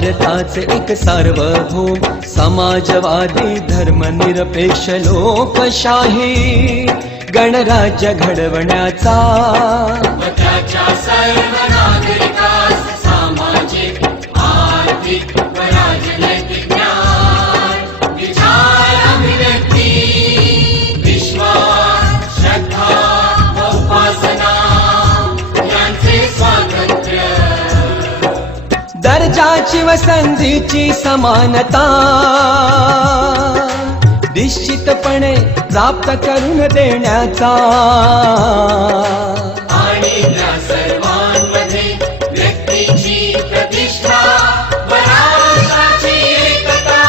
भारताचे एक सार्वभौम समाजवादी धर्मनिरपेक्ष लोकशाही गणराज्य घडवण्याचा व त्याच्या सर्व नागरिकास सामाजिक आर्थिक व राजनैतिक न्याय विचार अभिव्यक्ती विश्वास श्रद्धा व उपासना यांचे स्वातंत्र्य दर्जाची व संधीची समानता निश्चितपणे प्राप्त करून देण्याचा आणि त्या सर्वांमध्ये व्यक्तीची प्रतिष्ठा व राष्ट्राची एकता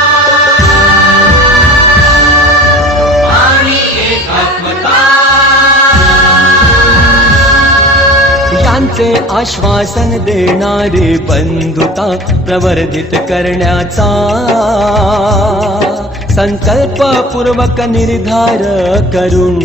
आणि एकात्मता यांचे आश्वासन देणारी बंधुता प्रवर्धित करण्याचा संकल्पपूर्वक निर्धार करून